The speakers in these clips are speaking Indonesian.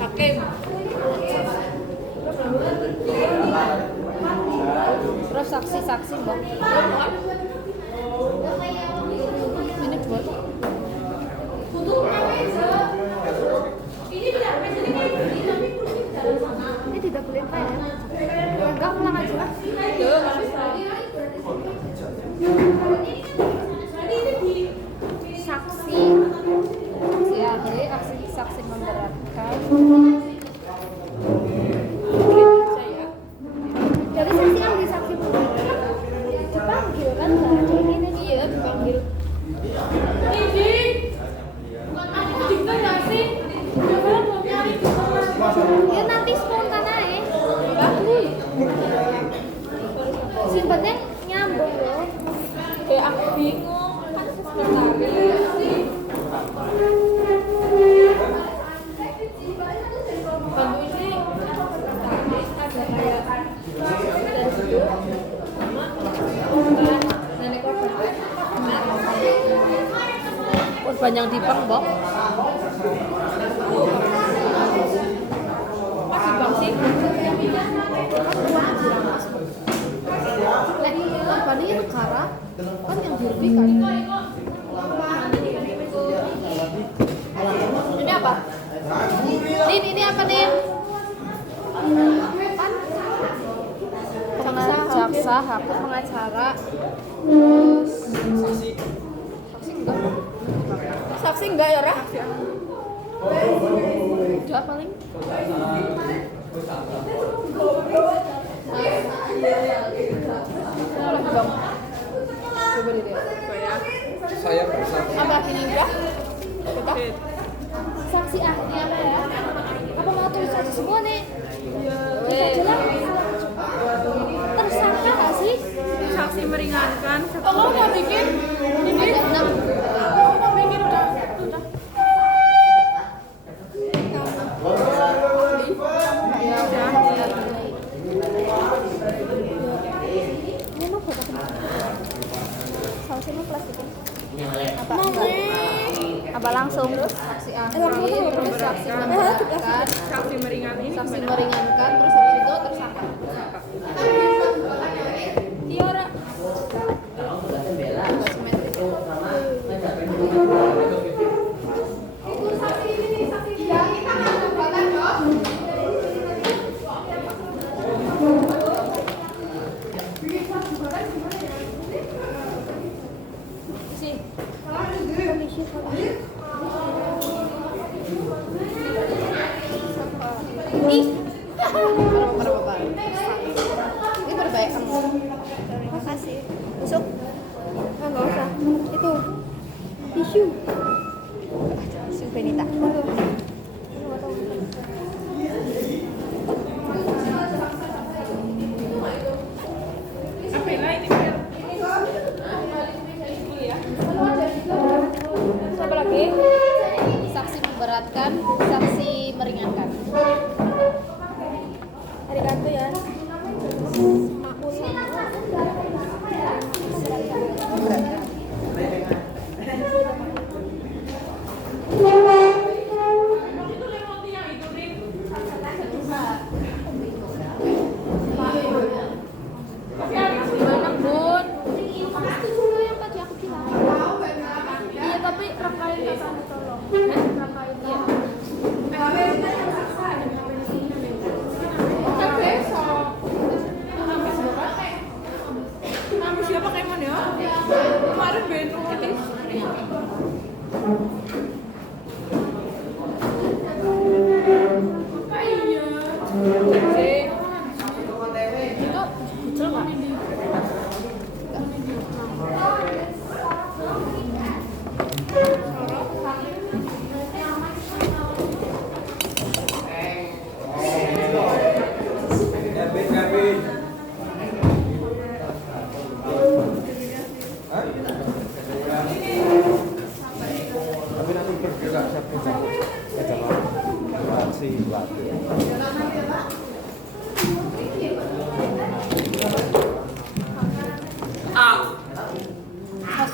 Hakim. Terus saksi-saksi, Mbak. Ini buat ini tidak boleh apa ya? Enggak, pulang aja. Saksi ahli, saksi memberatkan. Jadi saksi ahli, saksi memberatkan dipanggil kan? Iya, dipanggil. Ya nanti spontan aja. Bagus. Sing penting nyambung loh. Kayak aku bingung kan sekretaris. Bantu ini ada kayak nenek korban yang dipang, Bok. Masih bang sih. Korbannya perkara kan yang dirugikan. Ini apa? Ini apa nih? Jaksa, hakim, pengacara, terus saksi enggak ya, Rah? Udah paling. Coba deh. Saya bersaksi. Apa ini udah? Coba. Saksi ahli apa ya? Apa mau tulis aja semua nih? Tersangka nggak sih? Saksi meringankan. Oh, kamu mau bikin? Ini ada 6. Kamu mau bikin udah? Apa langsung saksi ahli, terus saksi memberatkan, Saksi meringankan, terus habis itu tersangka. Tiara. Ini berbaik kamu. Makasih. Masuk. Enggak usah. Itu tisu. Tisu Benita. Siapa lagi? Saksi memberatkan, saksi meringankan. Hari kartu ya.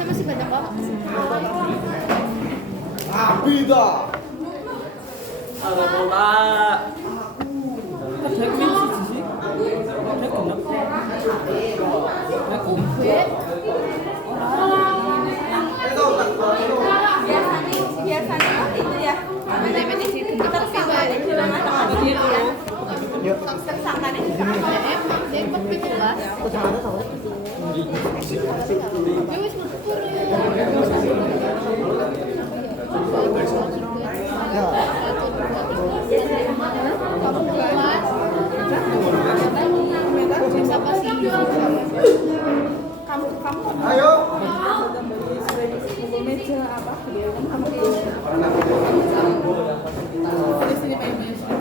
masih banyak banget. Abida. Halo bola. Kadek min siji sih. Kadek genep. Aku. Biasanya itu ya. Tersangkanya Emang pitulas. Ya wis metu. Kamu kelas. Siapa sih? Kamu. Ayo. meja apa? Di sini Pak Indonesia.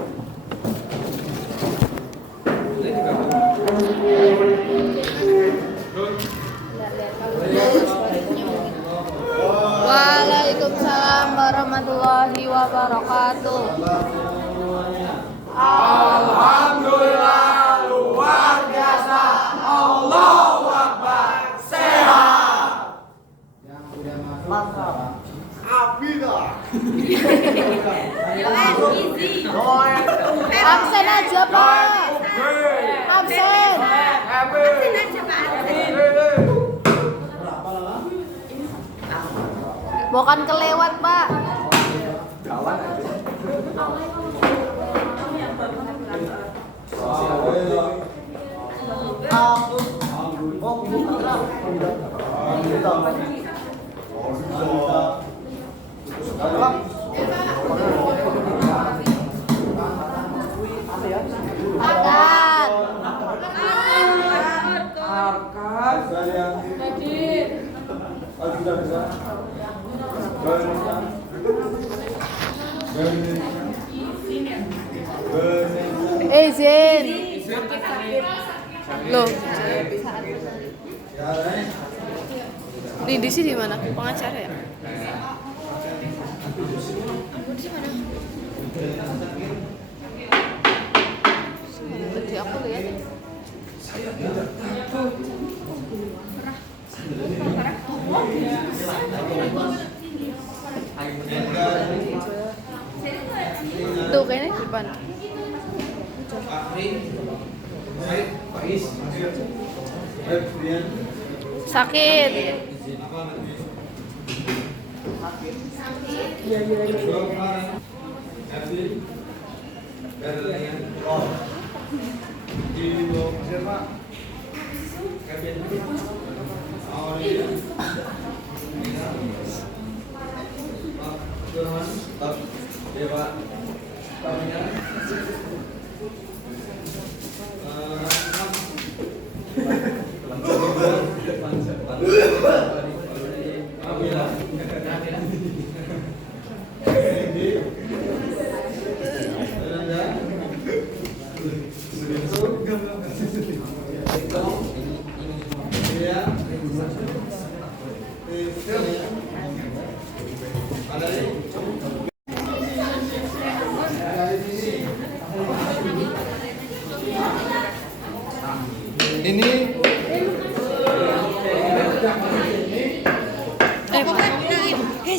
Waalaikumsalam warahmatullahi wabarakatuh. Alhamdulillah luar biasa. Allahu Akbar. Sehat. Mantap. Abida. Absen aja, Pak. Absen. Bukan kelewat, Pak. Kawan aja. Makan. Izin. Loh. Di sini di mana? Pengacara ya? Di aku lihat. Tuh kayaknya di depan. Sakit.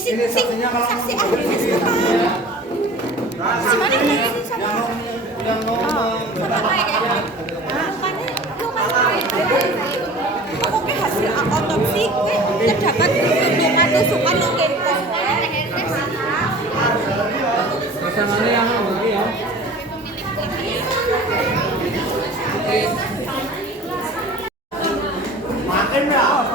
Ini saksinya kalau saksi ahli yang ngomong Pokoknya hasil otopsi terdapat kandungan tusukan yang Pasangannya yang lagi ya. makan dah.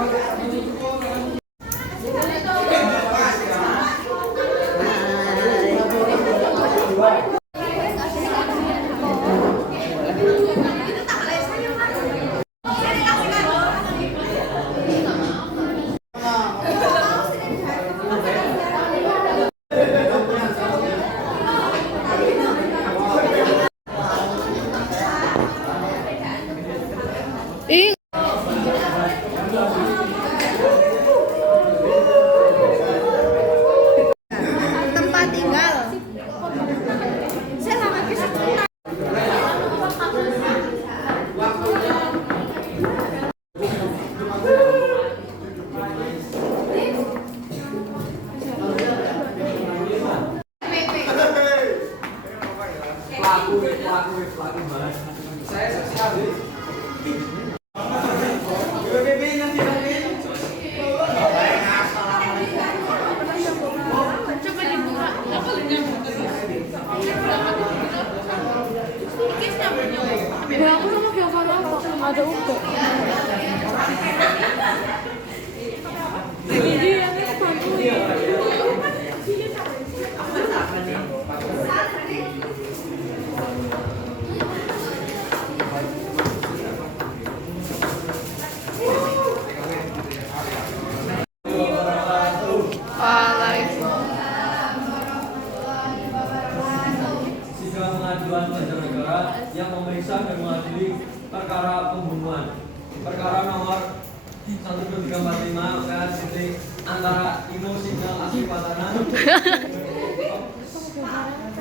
dimaafkan sini antara emosional asli patanan.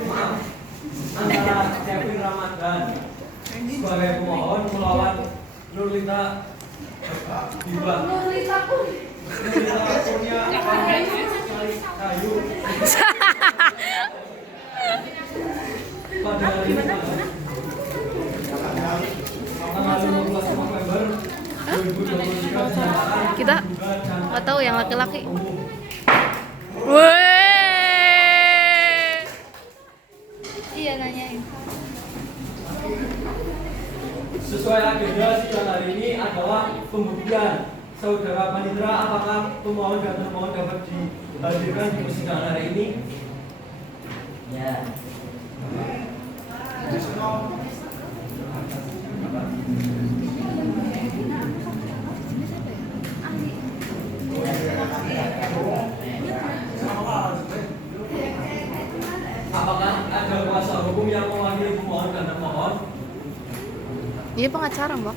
Maaf. Antara Kevin Ramadan sebagai pemohon melawan Nurlita Diba. Nurlita punya kayu. Pada hari ini tanggal 15 November 2023 Kita nggak tahu yang laki-laki. Weh. Iya nanyain. sesuai agenda sidang hari ini adalah pembuktian. Saudara Panitra, apakah pemohon dan termohon dapat dihadirkan di persidangan hari ini? Ya. Apakah ada kuasa hukum yang mewakili pemohon dan termohon? Iya pengacara mbak.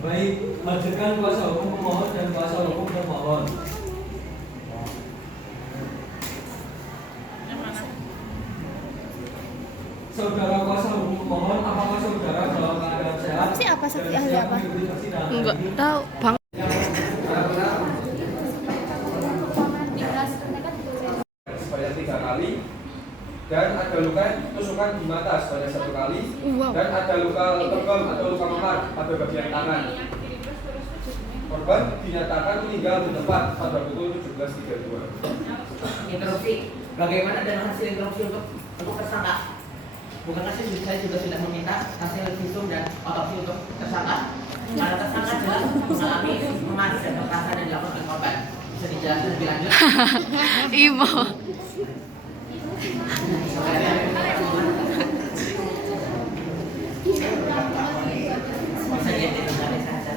Baik, hadirkan kuasa hukum pemohon dan kuasa hukum termohon. Saudara kuasa hukum pemohon, apakah saudara dalam keadaan sehat? Si apa saksi ahli apa? Mengikuti persidangan Enggak ini? tahu bang. sebanyak 3 kali dan ada luka tusukan di mata sebanyak 1 kali Wow. dan ada luka lebam atau luka memar pada bagian tangan. Korban dinyatakan meninggal di tempat pada pukul 17.32. Interupsi. Bagaimana dengan hasil interupsi untuk tersangka? Bukankah saya juga sudah meminta hasil visum dan otopsi untuk tersangka? Karena tersangka jelas mengalami memar dan kekerasan yang dilakukan oleh korban. Bisa dijelaskan lebih lanjut? Imo. Bisa diedit dengan saja.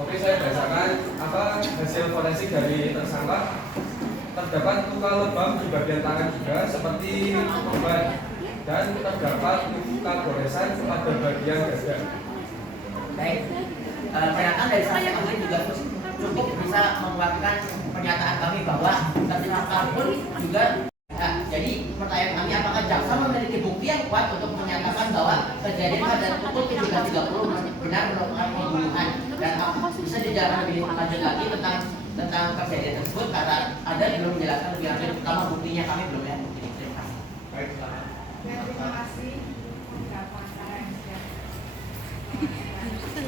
Oke, saya bacakan hasil forensik dari tersangka. Terdapat luka lebam di bagian tangan juga seperti korban dan terdapat luka goresan pada bagian dada. Baik. Pernyataan dari saksi ahli juga cukup bisa menguatkan pernyataan kami bahwa tersangka pun juga. Nah, jadi pertanyaan kami, apakah jaksa memiliki bukti yang kuat untuk menyatakan bahwa kejadian pada pukul 13.30 benar merupakan pembunuhan, dan bisa dijelaskan lebih lanjut lagi tentang kejadian tersebut karena ada yang belum menjelaskan lebih lanjut, pertama buktinya kami belum ya. Terima kasih. Baik, silakan. Terima kasih.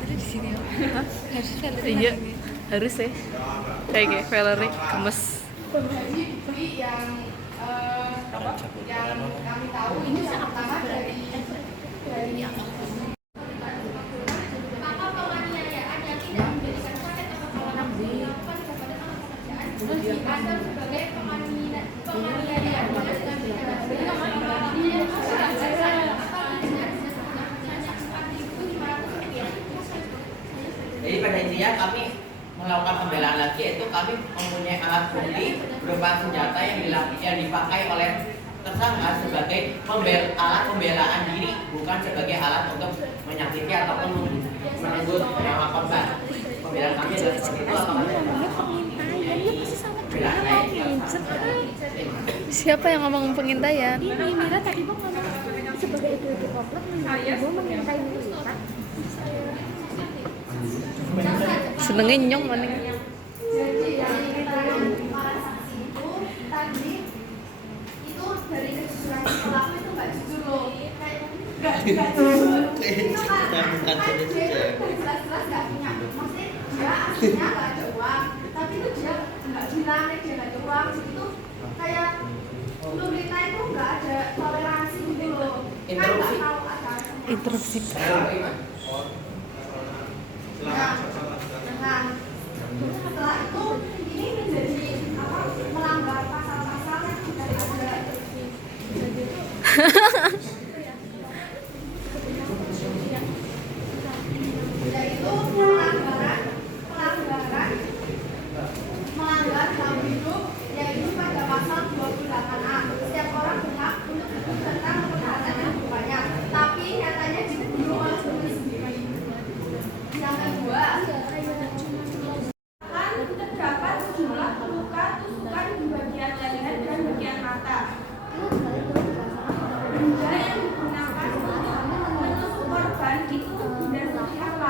Di sini iya harus ya. Kayak Valerie gemes. Bukti yang kami tahu ini yang pertama dari apa penganiayaan yang tidak memberikan sakit atau melakukan kepada pekerjaan dianggap sebagai penganiayaan Jadi pada intinya kami melakukan pembelaan lagi, yaitu kami mempunyai alat bukti berupa senjata yang dipakai oleh tersangka sebagai alat pembelaan diri, bukan sebagai alat untuk menyakiti ataupun merenggut nyawa korban. Pembelaan kami adalah seperti itu. Siapa yang ngomong pengintaian? Ini Mira tadi mau ngomong sebagai ibu-ibu komplek ibu mengintai Mira. Senengnya nyong maning. Jadi yang para saksi itu tadi itu dari kejujuran pelaku itu nggak jujur loh, nggak jujur. Itu kan dia itu jelas-jelas nggak punya, maksudnya dia aslinya nggak ada uang, tapi itu dia nggak bilang dia nggak ada uang, itu kayak Nurlita itu nggak ada toleransi gitu loh, kan nggak tahu ada. Interupsi. Nah, setelah itu ini menjadi apa, melanggar pasal-pasal yang tidak ada.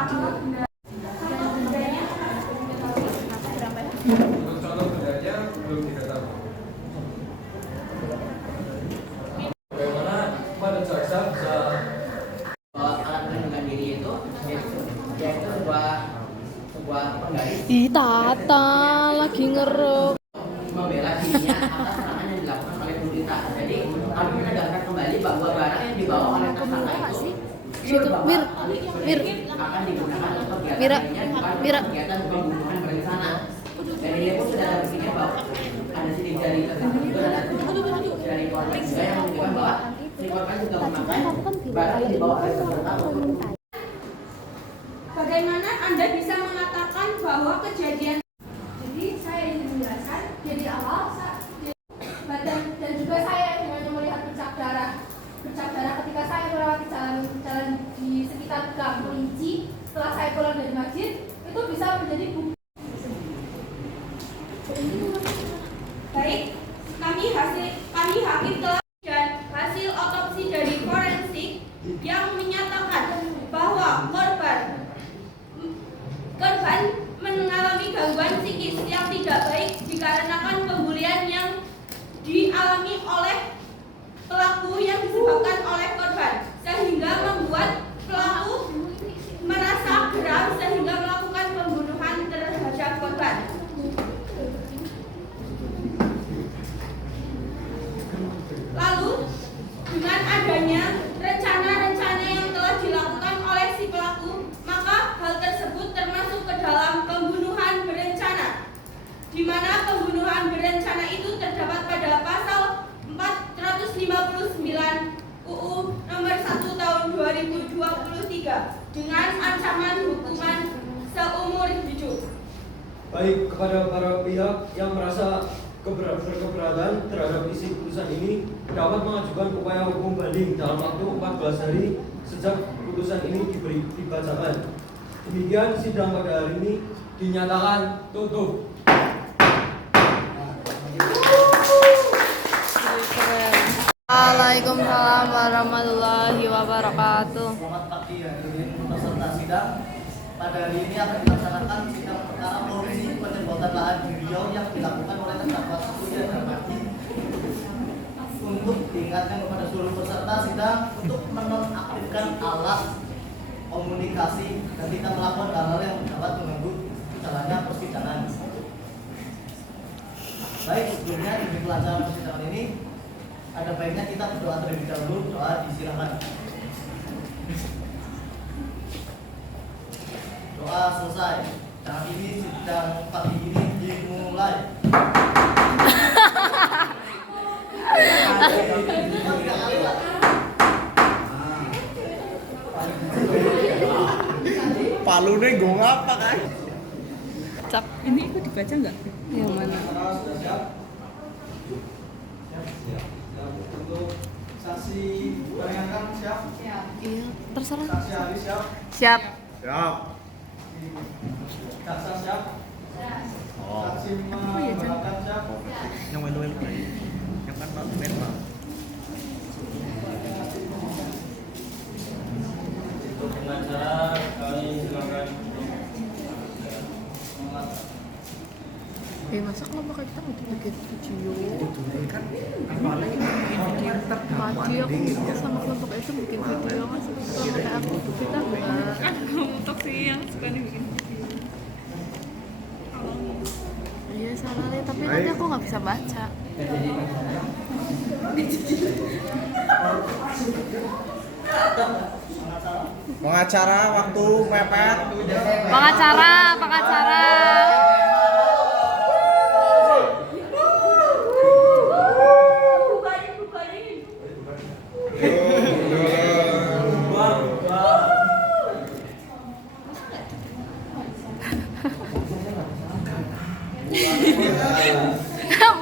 kalau benda bendanya Untuk contoh bendanya belum diketahui. Bagaimana pada jaksa bisa Bahwa alat pelindungan diri itu yaitu sebuah penggaris Ih, Tata lagi ngeruk. membela dirinya atas serangan yang dilakukan oleh pemerintah. Jadi kami menegaskan kembali bahwa barang yang dibawa oleh tersangka itu Situ, Mir. akan digunakan untuk Mira, kegiatan lainnya, bukan Mira. kegiatan pembunuhan berencana. Dan ini pun sudah buktinya bahwa ada sidik jari tersangka juga dan ada dari korban juga yang menunjukkan bahwa si korban juga memakai barang yang dibawa oleh tersangka untuk bagaimana Anda bisa mengatakan bahwa kejadian jadi saya ingin menjelaskan jadi awal dan juga saya dengan melihat bercak darah ketika saya melewati jalan di sekitar Gang Kelinci setelah saya pulang dari masjid itu bisa menjadi bukti. Baik, kami hakim telah dan hasil otopsi dari forensik yang menyatakan bahwa korban mengalami gangguan psikis yang tidak baik dikarenakan pembulian yang dialami oleh pelaku yang disebabkan oleh korban sehingga membuat pelaku merasa geram sehingga melakukan pembunuhan terhadap korban. Lalu dengan adanya rencana-rencana yang telah dilakukan oleh si pelaku, maka hal tersebut termasuk ke dalam pembunuhan berencana, di mana pembunuhan berencana itu terdapat pada pasal 459 UU nomor 1 tahun 2023 dengan ancaman hukuman seumur hidup. baik kepada para pihak yang merasa berkeberatan terhadap isi putusan ini dapat mengajukan upaya hukum banding dalam waktu 14 hari sejak putusan ini dibacakan. Demikian sidang pada hari ini dinyatakan tutup. Waalaikumsalam warahmatullahi wabarakatuh. Selamat pagi hadirin peserta sidang. Pada hari ini akan dilaksanakan sidang perkara korupsi penyedotan lahan di Riau yang dilakukan oleh terdakwa Surya Darmadi. Untuk diingatkan kepada seluruh peserta sidang untuk menonaktifkan alat komunikasi dan tidak melakukan hal-hal yang dapat mengganggu jalannya persidangan. Baik, sebelumnya demi kelancaran persidangan ini ada baiknya kita berdoa terlebih dahulu. Doa disilakan. Doa selesai. Saat ini sidang pagi ini dimulai. Palune gong apa kan? Cak. Ini ikut dibaca nggak? Yang mana? Sudah siap? Siap. Untuk saksi peringatkan siap? Iya, terserah. Saksi ahli siap? Siap. Siap. Jaksa siap? Oh. Saksi membenarkan siap? Yang main-main yang kan main Bang. Untuk pengacara kami silakan. Masa kenapa kita nggak bikin video? Kan awalnya ini Maju aku sama kelompok itu bikin video mas. Kalau kayak aku tuh kita enggak. Untuk sih yang suka dibikin video. Iya salah deh, tapi nanti aku nggak bisa baca. pengacara waktu mepet. Pengacara.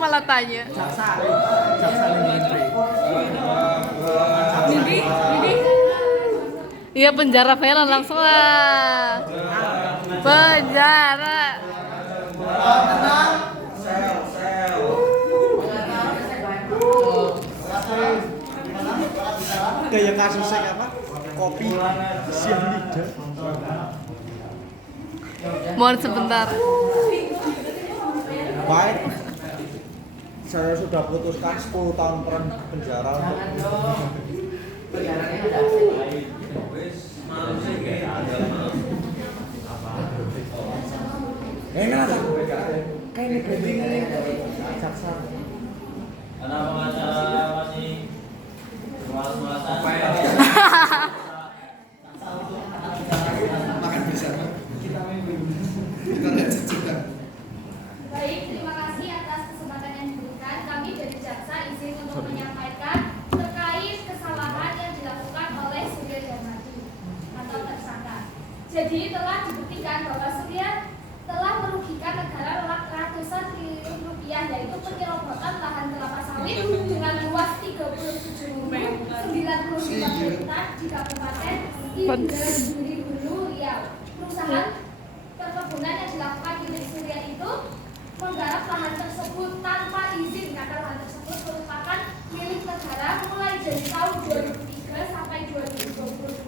Malah tanya. Iya penjara film langsung lah. Penjara. Kayak kasusnya apa? Kopi sianida. Mohon sebentar. Baik. Saya sudah putuskan 10 tahun penjara untuk Perjalanannya ada. enak. Kayak ini branding ini. Jaksa. Anak pengacara masih malas-malasan. Makan bisa. Kita lihat juga. Baik, terima kasih atas kesempatan yang diberikan. Kami dari Jaksa izin untuk menyampaikan terkait kesalahan yang dilakukan oleh Surya Darmadi atau tersangka. Jadi telah dibuktikan bahwa Surya telah merugikan negara ratusan triliun rupiah, yaitu penyerobotan lahan kelapa sawit dengan luas 37.095 hektar di Kabupaten Indragiri Hulu, Riau. Perusahaan perkebunan yang dilakukan milik Surya itu menggarap lahan tersebut tanpa izin, karena lahan tersebut merupakan milik negara mulai dari tahun 2003 sampai 2022.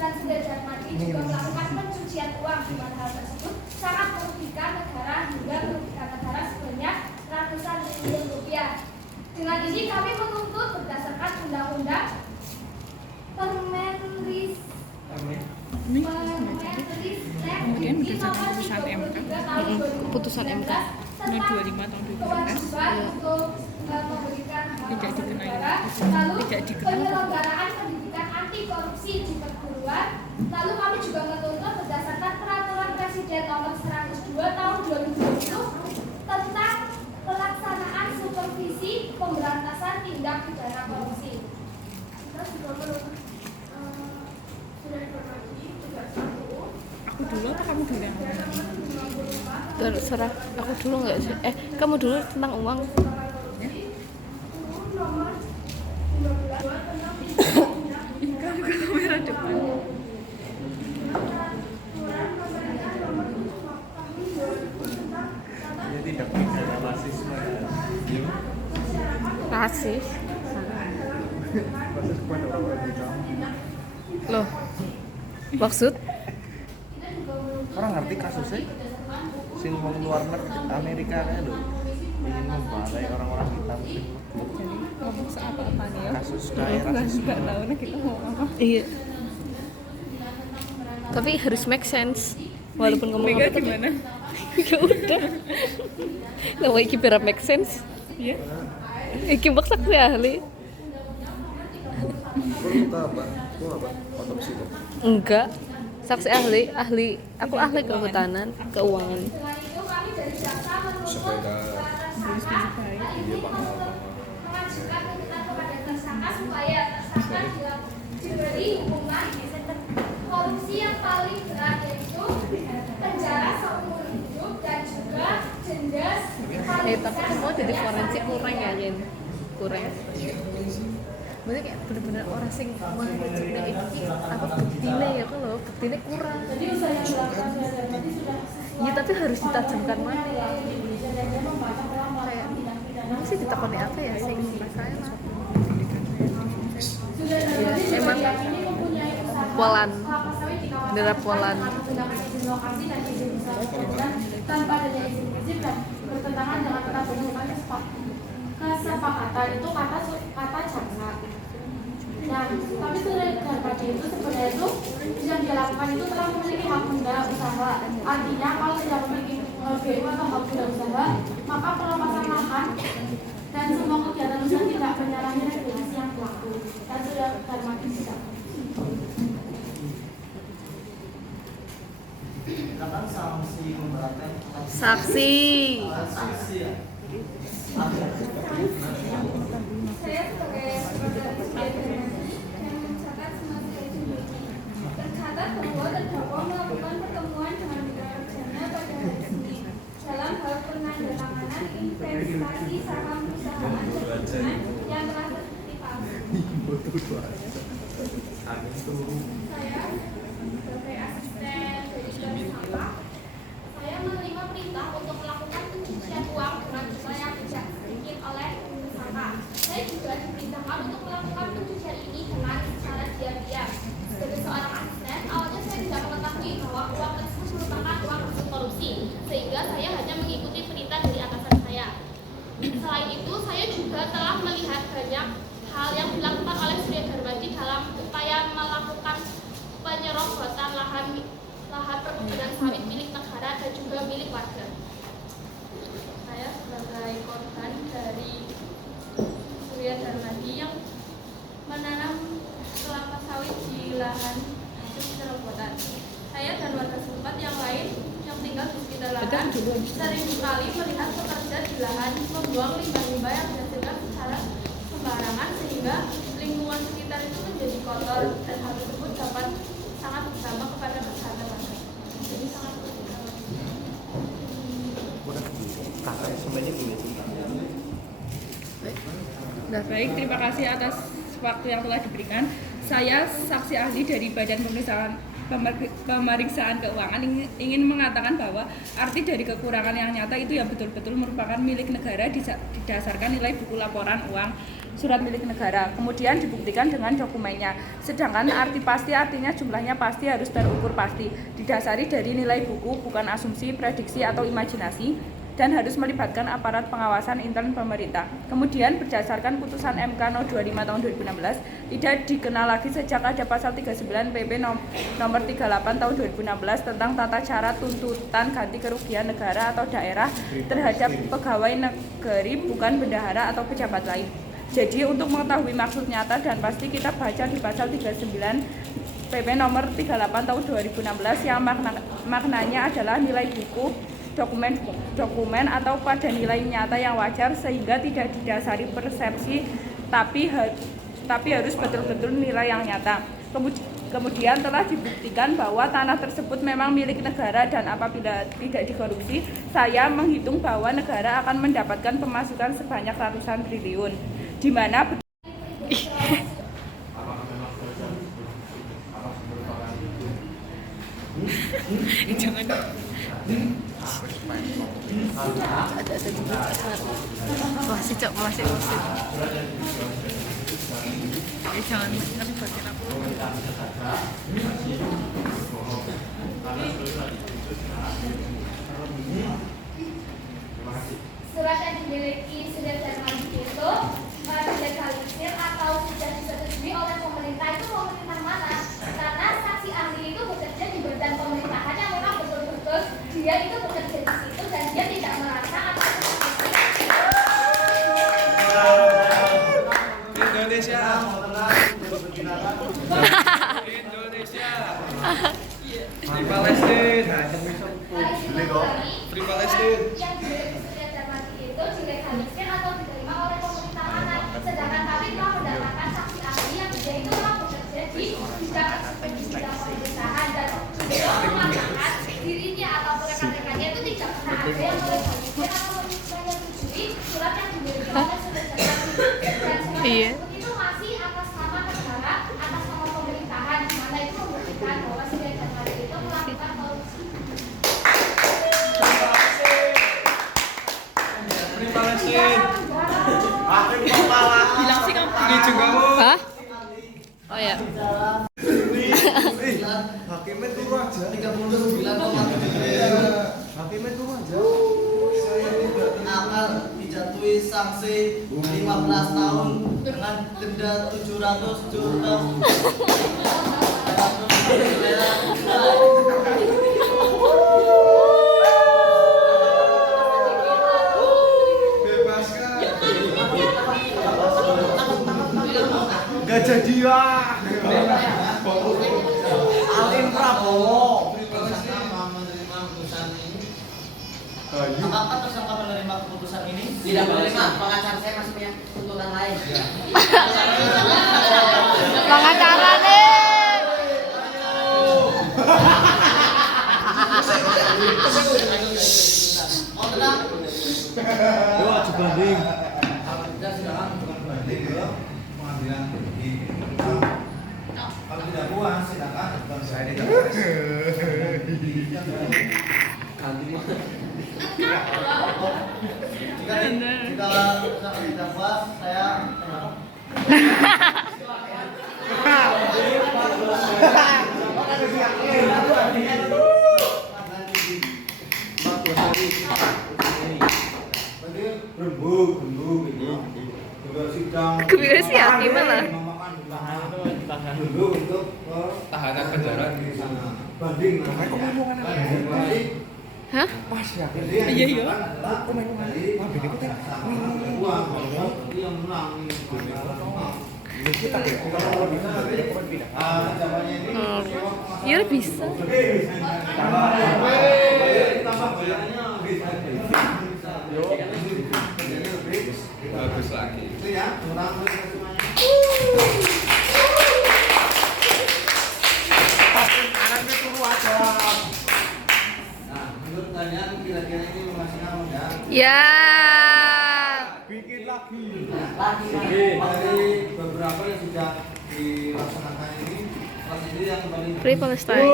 Dan Surya Darmadi juga melakukan pencucian uang, di mana hal tersebut sangat merugikan negara hingga merugikan negara sebanyak ratusan triliun rupiah. Dengan ini kami menuntut berdasarkan undang-undang Permenris Kemudian berdasarkan putusan MK. Putusan MK. Nomor 25 tahun 2012. Tidak dikenai. Lalu Tidak dikenal. penyelenggaraan pendidikan anti korupsi di perguruan. Lalu kami juga menuntut berdasarkan peraturan Presiden nomor 102 tahun 2020 tentang pelaksanaan supervisi pemberantasan tindak pidana korupsi. Kita juga menuntut Surya Darmadi juga satu. Aku dulu atau kamu dulu yang ngomong? Terserah. Aku dulu nggak sih? Kamu dulu tentang uang. Kamu ke kamera depan. Dia tidak pidana rasisme ya. Rasis. Rasis kepada orang hitam. Loh. Maksud? Orang ngerti kasusnya? Sing wong luar negeri Amerika kayak lho. Ingin membalai orang-orang hitam. Jadi ngomong seapa-apanya ya. Kasus Aku kayak nggak rasisme. tahu nih kita ngomong apa. Iya. Tapi harus make sense. Walaupun ngomong Mega apa tapi gimana? ya udah. Lah iki biar make sense. Iya. Iki maksa aku ahli. Kau apa? Kau apa? Otopsi kok. Enggak. Saksi ahli. Aku ahli kehutanan, keuangan. Dengan itu kami dari jaksa menuntut Sepeda. ini mengajukan tuntutan kepada tersangka supaya tersangka diberi hukuman korupsi yang paling berat, yaitu penjara seumur hidup dan juga denda paling Tapi besar semua jadi sebanyak forensik 1 kurang ya, miliar. Jen. Kurang. Berarti kayak bener-bener orang sing mengeceknya iki apa buktine ya kan loh, buktine kurang. Jadi usaha yang dilakukan Surya Darmadi sudah sesuai Ya tapi harus ditajamkan mana? dan dia membaca ulang Kayak tindak pidana. apa sih ditakoni apa ya sing masalah? Surya Darmadi juga emang diyakini mempunyai usaha Polan. kelapa sawit di kawasan Daerah Polan. tanpa tindak izin lokasi dan izin usaha bangunan tanpa adanya izin prinsip dan bertentangan dengan ketentuan kesepakatan itu kata jaksa. Nah, tapi Surya Darmadi itu sebenarnya itu yang dia lakukan itu telah memiliki hak guna usaha. Artinya kalau tidak memiliki BU atau hak guna usaha, maka pelepasan lahan dan semua kegiatan usaha tidak menyalahi regulasi yang berlaku. Dan Surya Darmadi tidak. Silakan sanksi memberatkan. Saksi. Sanksi ya. Saya sebagai yang mencatat semua strategi ini tercatat bahwa terdakwa melakukan pertemuan dengan mitra kerjanya pada hari Senin dalam hal penandatanganan investasi saham perusahaan gabungan yang telah tertipasi. Saya sebagai asisten dari tersangka, saya menerima perintah untuk melakukan pencucian uang dengan jumlah yang tidak sedikit oleh tersangka. Saya juga diperintahkan untuk melakukan pencucian ini dengan cara diam-diam. Sebagai seorang asisten, awalnya saya tidak mengetahui bahwa uang tersebut merupakan uang dan sawit milik negara dan juga milik warga. Saya sebagai korban dari Surya Darmadi yang menanam kelapa sawit di lahan hasil Cirebon. Saya dan warga setempat yang lain yang tinggal di sekitar lahan sering kali melihat pekerja di lahan membuang limbah-limbah yang dihasilkan secara sembarangan sehingga lingkungan sekitar itu menjadi kotor dan hal tersebut dapat sangat berdampak kepada kesehatan warga. Jadi sangat berdampak. Baik, terima kasih atas waktu yang telah diberikan. Saya saksi ahli dari Badan Pemeriksaan Keuangan ingin mengatakan bahwa arti dari kekurangan yang nyata itu yang betul-betul merupakan milik negara didasarkan nilai buku laporan uang surat milik negara, kemudian dibuktikan dengan dokumennya. Sedangkan arti pasti artinya jumlahnya pasti harus terukur pasti, didasari dari nilai buku, bukan asumsi, prediksi, atau imajinasi, dan harus melibatkan aparat pengawasan intern pemerintah. Kemudian berdasarkan putusan MK No. 25 tahun 2016 tidak dikenal lagi sejak ada pasal 39 PP nomor 38 tahun 2016 tentang tata cara tuntutan ganti kerugian negara atau daerah terhadap pegawai negeri bukan bendahara atau pejabat lain. Jadi untuk mengetahui maksud nyata dan pasti kita baca di pasal 39 PP nomor 38 tahun 2016 yang maknanya adalah nilai buku dokumen atau pada nilai nyata yang wajar sehingga tidak didasari persepsi tapi harus betul-betul nilai yang nyata. Kemudian telah dibuktikan bahwa tanah tersebut memang milik negara dan apabila tidak dikorupsi, saya menghitung bahwa negara akan mendapatkan pemasukan sebanyak ratusan triliun, di mana Jangan. Masih cok, masih. Jangan ngeribatin aku. Surat yang dimiliki Surya Darmadi itu dilegalisir atau sudah disetujui oleh pemerintah itu pemerintah mana? Karena saksi ahli itu bekerja di badan pemerintahan yang memang betul-betul dia itu bekerja di situ dan dia tidak merasa atau Indonesia. Indonesia. Di Palestina. Free Palestine. yang dimiliki Surya Darmadi itu dilegalisir atau diterima oleh pemerintah mana? Sedangkan kami telah mendatangkan saksi ahli yang dia itu memang bekerja di bidang pemerintahan dan beliau mengatakan dirinya atau rekan-rekannya itu tidak pernah ada yang melegalisir atau menyetujui surat yang dimiliki oleh Surya Darmadi dan surat tersebut itu masih atas nama negara, atas nama pemerintahan, mana itu membuktikan bahwa Surya Darmadi itu melakukan korupsi. Free Palestine. Bilang sih kamu. Ini juga mau. Hah? Oh ya. Hakimnya turu aja. 39,7 Hakimnya turu aja. akan dijatuhi sanksi 15 tahun dengan denda 700 juta. Bebaskan. Gak jadi lah. Alin Prabowo. Apakah tersangka menerima keputusan ini? Tidak menerima, pengacara saya masih punya tuntutan lain. Pengacara nih. Mau tenang? Yo, aja banding. Sudah, silakan. Banding ya. Pengadilan tinggi. Kalau tidak puas, silakan bukan saya di Jika tidak puas, saya Rembug ini. Juga sidang. Kebiasaan sih, malah. Memakan dulu untuk Tahanan penjara di sana. Banding namanya. Hah? Pas ya. Iya, iya. Aku main kali. Banding itu kan uang kalau yang menang ini kita kalau bisa zamannya ini Ya bisa. tambah bayarnya bagus lagi. itu ya kurang semuanya. Anaknya turu aja. Nah, menurut kalian kira-kira ini masih aman ya? Ya. Bikin lagi. Lagi. Dari beberapa yang sudah dilaksanakan ini, kelas ini yang paling Free Palestine.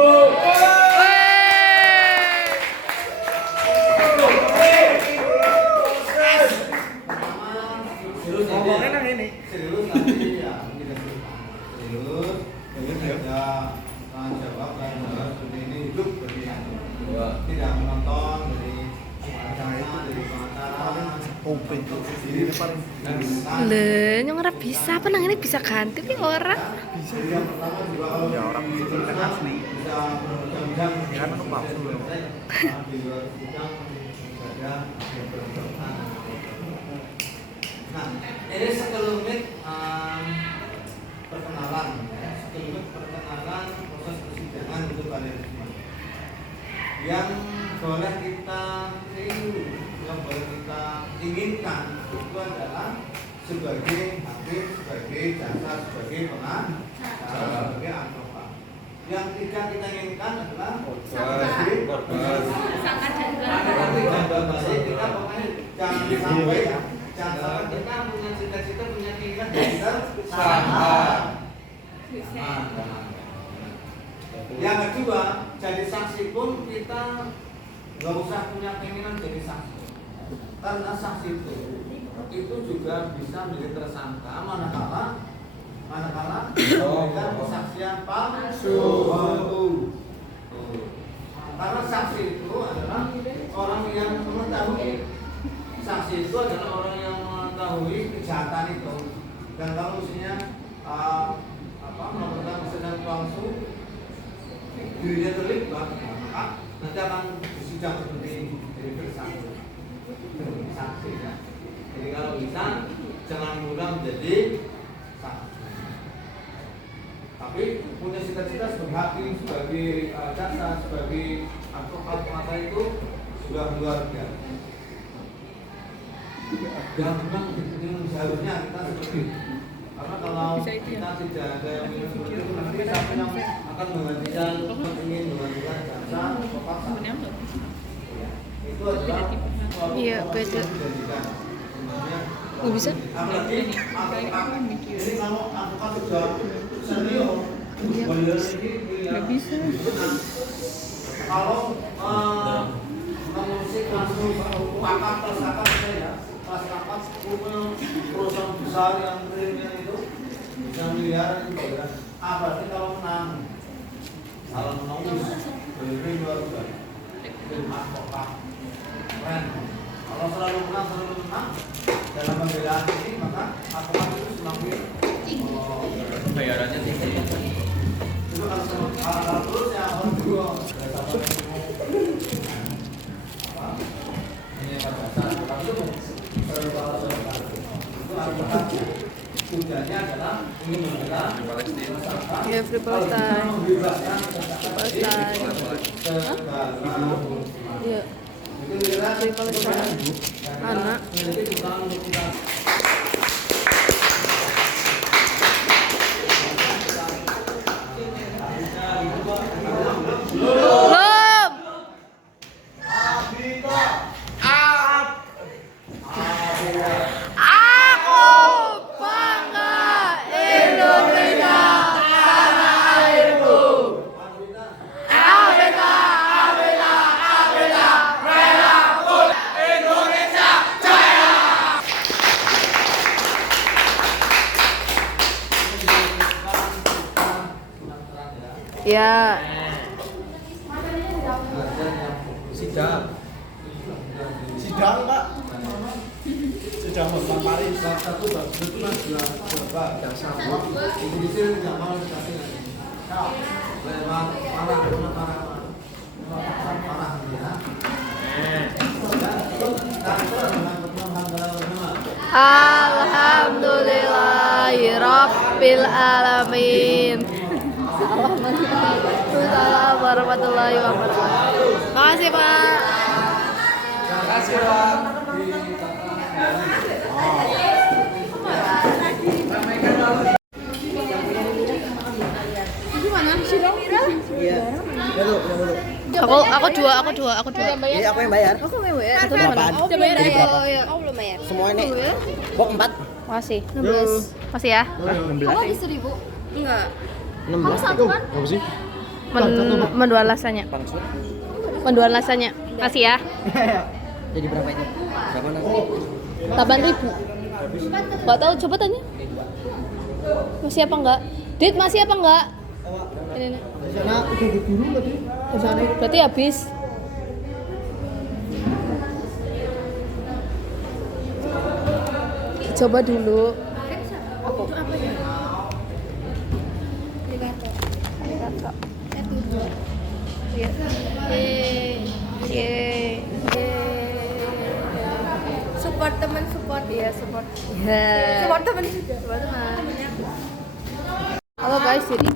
ngomongnya nang ini. Serius nanti ya tidak serius. Serius ya. Jawab seperti ini hidup seperti ini. Tidak menonton dari pengacara. Open tuh. Ini paling. Le, yang ora bisa apa nang ini bisa ganti ki ora. Bisa yang pertama juga kalau ya orang itu kan asli. Bisa berjam-jam kan itu palsu. Di luar sidang ada nah, ini sekelumit perkenalan, ya. Sekelumit perkenalan proses persidangan untuk kalian semua. Yang boleh kita yang boleh kita inginkan itu adalah sebagai hakim, sebagai jaksa, sebagai pengacara, sebagai advokat. Yang tidak kita inginkan adalah korban. tapi jangan balik kita pokoknya jangan sampai ya. Jangan sampai kita punya cita-cita, punya keinginan dan kita salah. Yang kedua, jadi saksi pun kita nggak usah punya keinginan jadi saksi, karena saksi itu juga bisa menjadi tersangka manakala memberikan kesaksian palsu. Karena saksi itu adalah orang yang mengetahui. Saksi itu adalah orang yang mengetahui kejahatan itu, dan kalau misalnya melakukan kesaksian palsu dirinya terlibat, maka nanti akan disidang seperti ini, jadi bersaksi, saksi ya. Jadi kalau bisa jangan mudah menjadi saksi, tapi punya cita-cita sebagai hakim, sebagai jaksa, sebagai advokat pengacara itu sudah luar biasa. Yang memang seharusnya kita seperti itu. Karena kalau kita tidak ada yang seperti itu, nanti siapa yang akan menggantikan, ingin menggantikan jaksa, advokat, itu adalah Iya, beda. Nggak bisa? Apalagi ini kalau advokat sudah senior, Nggak bisa. kalau mengusik langsung pakat tersangka saya, pas pakat punya perusahaan besar yang triliunan itu bisa miliaran itu ya. Berarti kalau menang lebih luar biasa. Advokat keren. Kalau selalu menang dalam pembelaan ini, maka advokat itu semakin Bayarannya tinggi. itu kalau terus ya orang dua tujuannya adalah ingin membela Ya, Free Palestine. Iya, Free Palestine. Anak. Belum. Aku bangga Indonesia karena airku. Afrika, Afrika, Afrika, rela Indonesia jaya. Ya. sidang Pak, sidang kemarin salah satu betul juga coba jaksa ini di sini nggak mau dikasih Alhamdulillahirabbil alamin. Waalaikumsalam warahmatullahi wabarakatuh. Makasih, Pak. Terima kasih, Pak. Aku dua. Iya, aku yang bayar. Aku yang bayar. Satu berapaan? Udah bayar Jadi ya? berapa? Oh, belum bayar. Semua ini. Kok 4? Makasih. 16. Makasih ya. Kamu habis 1.000? Enggak. 16. Satu kan? Apa sih? Menduan rasanya. Pangsut. Menduan rasanya. Makasih ya. Jadi berapa itu? Berapa nanti? 8.000. Enggak tahu, coba tanya. Masih apa enggak? Dit, masih apa enggak? Ini. Di sana udah dulu tadi. Berarti habis. Coba dulu. Aku. Iya. Support teman support. Iya, support. Support teman juga. Support teman. Halo guys, jadi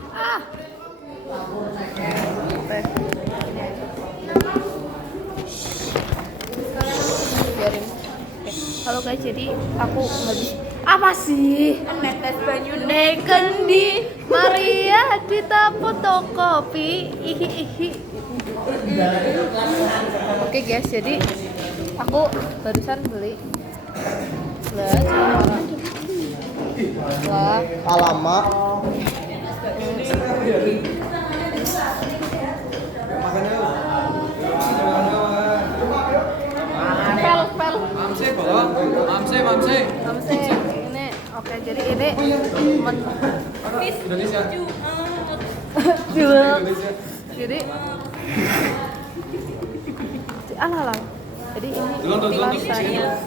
biarin. Oke. Halo guys, jadi aku habis apa sih? Netes banyu Neken di Maria Dita fotokopi. Oke guys, jadi aku barusan beli lah Alamak. pel Mamse. ini oke, jadi ini Indonesia. jadi ala jadi ini Tonton, rasanya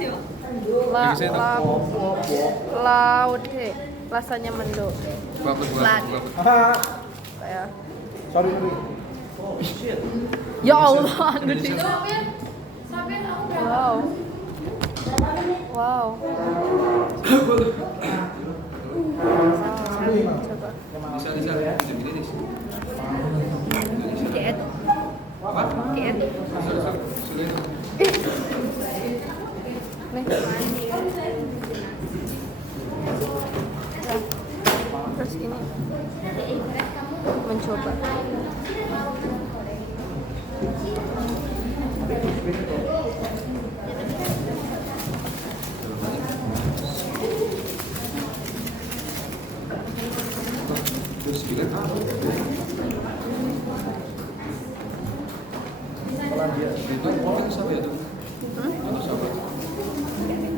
rasanya mendo ya. Sorry. Ya Allah, wow. Coba. Diet. Diet. Nih. Terus ini mencoba.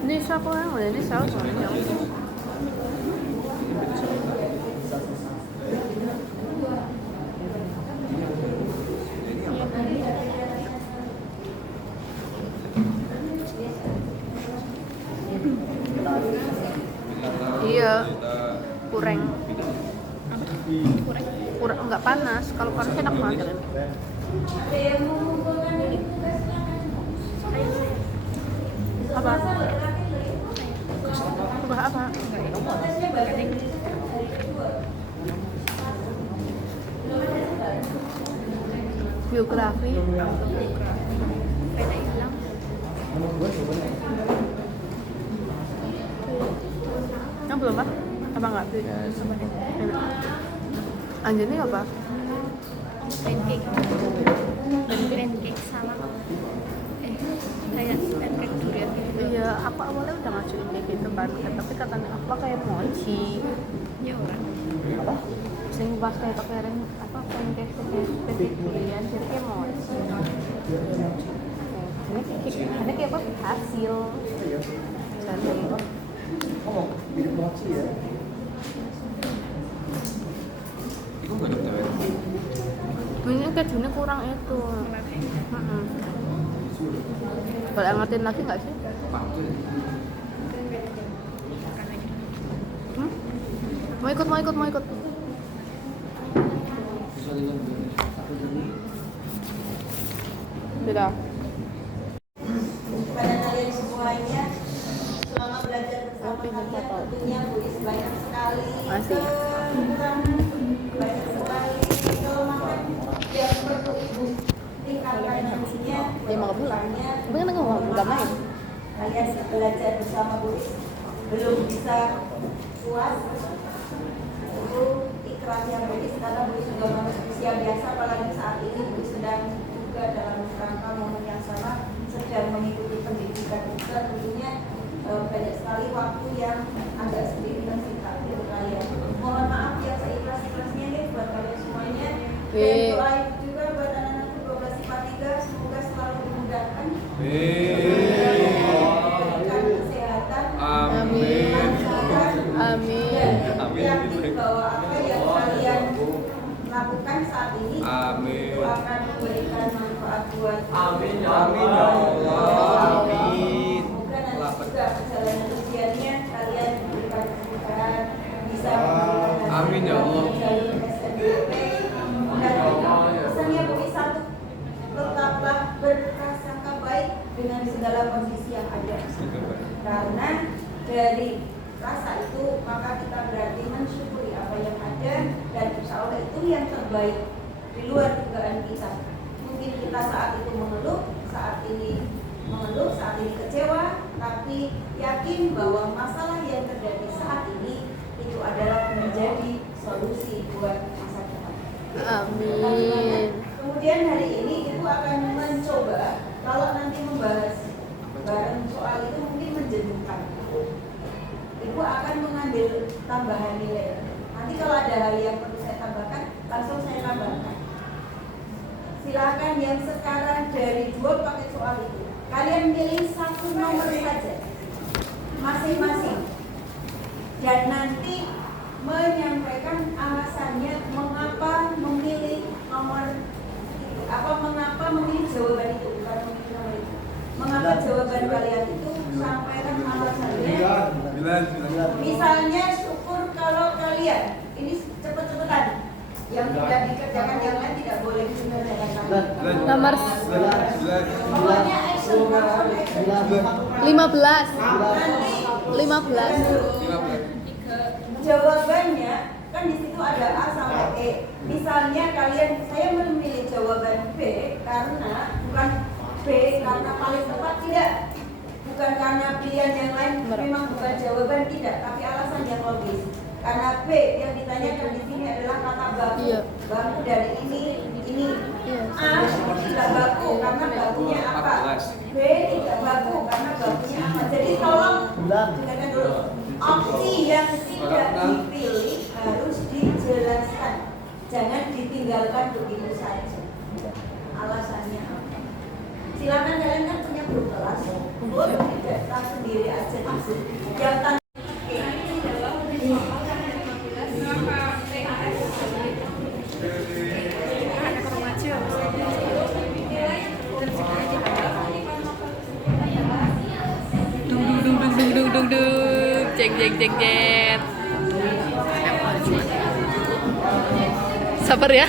Ini siapa yang udah ini salah soalnya. Iya, kurang nggak panas. Kalau panas enak banget. Apa? Coba apa? Biografi. Yang belum apa? Apa nggak? Anjir ini apa? Pancake sama kayak pancake durian gitu. Iya, aku awalnya udah ngajuin kayak gitu kan, tapi katanya apa kayak mochi. Ya orang. Apa? Sing pas kayak pakai apa pancake durian, jadi kayak mochi. Ini kayak apa hasil. Jadi Oh, mirip mochi ya. ini kejunya kurang itu. Boleh angetin lagi nggak sih? Mau ikut. Beda. Pada kalian semuanya, selama belajar bersama kalian tentunya Buis banyak sekali Masih. kekurangan, banyak sekali kelemahan yang perlu ibu tingkatkan nantinya. Ya mau pulang. Tapi kan nggak main. Kalian belajar bersama Buis belum bisa puas. Itu ikhlas yang Buis karena Buis juga manusia biasa, apalagi saat ini Buis sedang juga dalam rangka momen yang sama sedang mengikuti pendidikan juga, tentunya banyak sekali waktu yang agak sedikit tersita untuk kalian. Mohon maaf yang seikhlas-ikhlasnya ya buat kalian semuanya. Dan doa juga buat anak-anak 12 IPA 3, semoga selalu dimudahkan. Diberikan kesehatan. Amin. Kelancaran. Amin. Dan yakin bahwa apa yang kalian lakukan saat ini itu akan memberikan manfaat buat Amin ya Allah. Amin. semoga nanti juga perjalanan ujiannya kalian diberikan kemudahan, bisa mendapatkan Amin ya Allah. jalur SNMP. Dan pesannya Buis satu, tetaplah berprasangka baik dengan segala kondisi yang ada, karena dari rasa itu maka kita berarti mensyukuri apa yang ada, dan insya Allah itu yang terbaik di luar dugaan kita. Mungkin kita saat itu mengeluh, saat ini kecewa, tapi yakin bahwa masalah yang terjadi saat ini itu adalah menjadi solusi buat masa depan. Amin. Kemudian hari ini Ibu akan mencoba, kalau nanti membahas bareng soal itu mungkin menjenuhkan. Ibu akan mengambil tambahan nilai. Nanti kalau ada hal yang perlu saya tambahkan, langsung saya tambahkan. Silakan yang sekarang dari 2 paket soal itu, kalian pilih 1 nomor saja masing-masing, dan nanti menyampaikan alasannya mengapa memilih nomor itu, mengapa memilih jawaban itu, bukan memilih nomor itu. Mengapa jawaban kalian itu, sampaikan alasannya. Misalnya syukur kalau kalian ini cepet-cepetan, yang tidak dikerjakan yang lain tidak boleh dikerjakan lagi. Nomor Pokoknya action. 15. Nanti 15. jawabannya kan di situ ada A sampai E. Misalnya kalian, saya memilih jawaban B karena bukan B karena paling tepat, tidak. Bukan karena pilihan yang lain memang bukan jawaban, tidak, tapi alasan yang logis. Karena B yang ditanyakan di sini adalah kata baku. Iya. Baku dari ini. Iya. A tidak baku karena bakunya apa? B tidak baku karena bakunya apa? Jadi tolong dengarkan dulu. Opsi yang tidak dipilih harus dijelaskan. Jangan ditinggalkan begitu saja. Alasannya apa? Silakan, kalian kan punya grup kelas. Tidak tak sendiri aja. Yang tanya Dung. Cek. Sabar ya.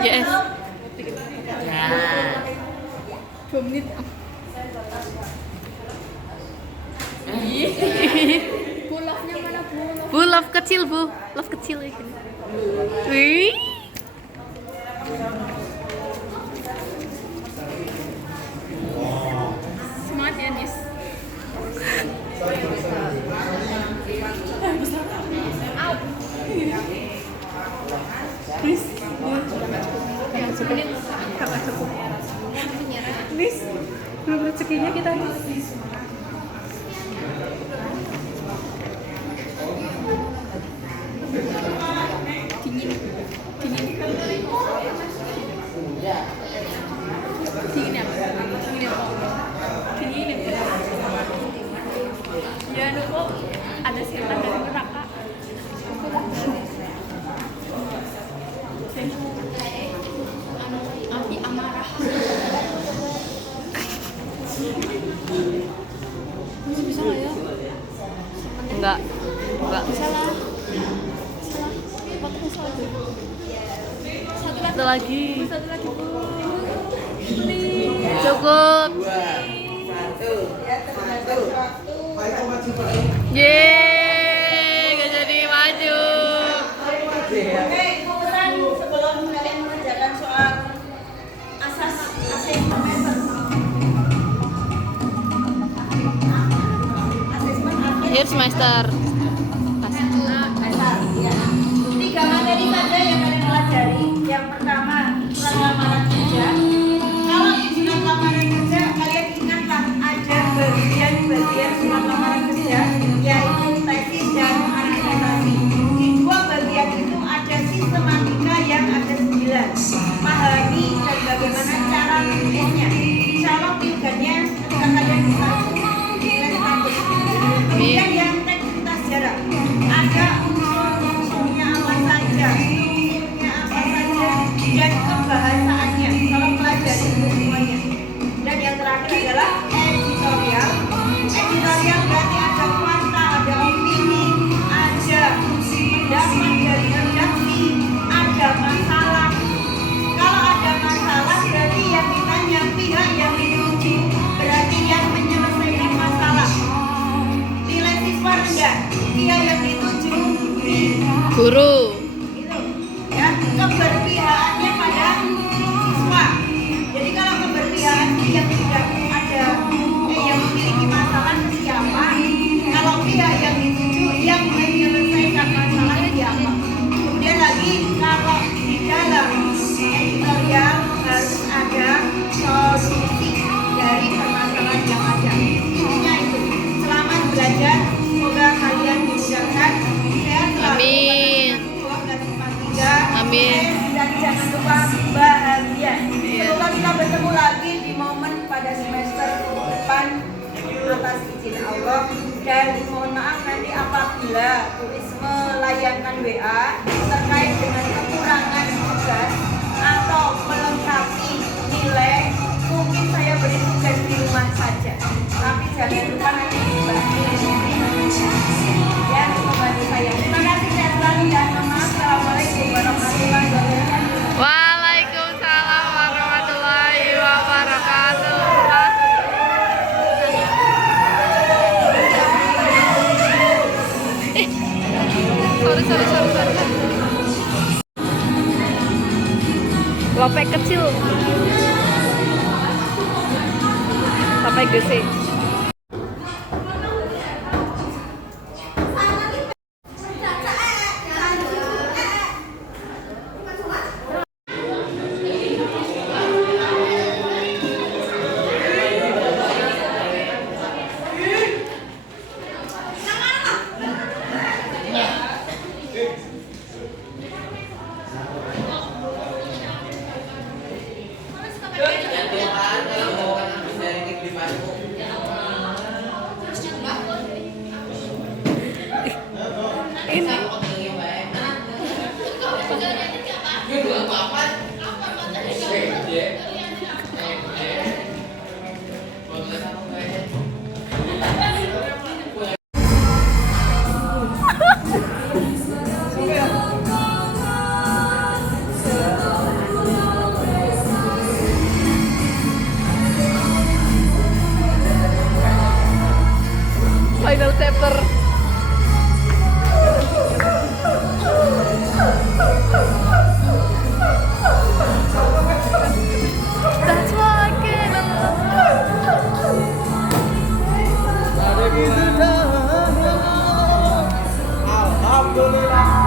Yes. Ya. 2 menit. Bulofnya mana bulof? Bu, love kecil, Bu. Love kecil ya gini. Wih. Semangat ya, Nis. Nis, belum rezekinya kita. Ya, ada siapa? Enggak. Salah. Potongnya salah tuh. Satu lagi. Satu lagi Bu. Cukup. Yeay, gak jadi maju. Sebelum kalian mengerjakan soal asas asesmen Akhir semester. dasar, ya. 3 materi saja yang kalian pelajari. Yang pertama, surat lamaran kerja. Kalau di surat lamaran kerja, kalian ingatlah ada bagian-bagian surat lamaran kerja, yaitu tesis dan argumentasi. Di 2 bagian itu ada sistematika yang ada 9. Pahami dan bagaimana cara menulisnya. Insya Allah pilgannya kalian bisa nilai 100. Kemudian yang teknikitas sejarah, ada unsur-unsurnya apa saja, strukturnya apa saja, dan kebahasaannya. Kalau pelajari itu semuanya. Dan yang terakhir adalah editorial. Editorial berarti ada fakta, ada opini, ada pendapat dari redaksi, ada masalah. Kalau ada masalah berarti yang ditanya pihak yang dituju, berarti yang menyelesaikan masalah. Nilai siswa rendah, dia yang dituju Guru. itu ya, keberpihakannya pada siswa. Jadi kalau keberpihakan yang tidak ada yang memiliki masalah ke siapa, kalau pihak yang dituju yang menyelesaikan masalah siapa. Kemudian lagi kalau di dalam editorial harus ada solusi dari permasalahan yang ada. Intinya itu. Selamat belajar, semoga kalian dimudahkan sehat selalu. Amin. Amin. Dan jangan lupa bahagia. Semoga kita bertemu lagi di momen pada semester depan atas izin Allah. Dan mohon maaf nanti apabila tulis melayangkan WA terkait dengan kekurangan tugas atau melengkapi nilai, mungkin saya beri tugas di rumah saja. Tapi jangan lupa nanti dibantu ya, membantu saya. Terima kasih, sehat selalu dan mohon maaf. Assalamualaikum warahmatullahi wabarakatuh. Waalaikumsalam warahmatullahi wabarakatuh. Sorry. Lope kecil. Sampai gede. Final chapter. That's why I can't Alhamdulillah.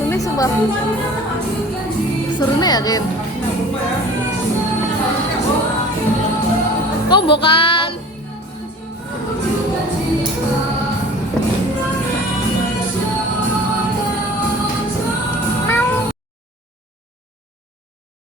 Ini sumpah serunya ya, Kin. Kok bukan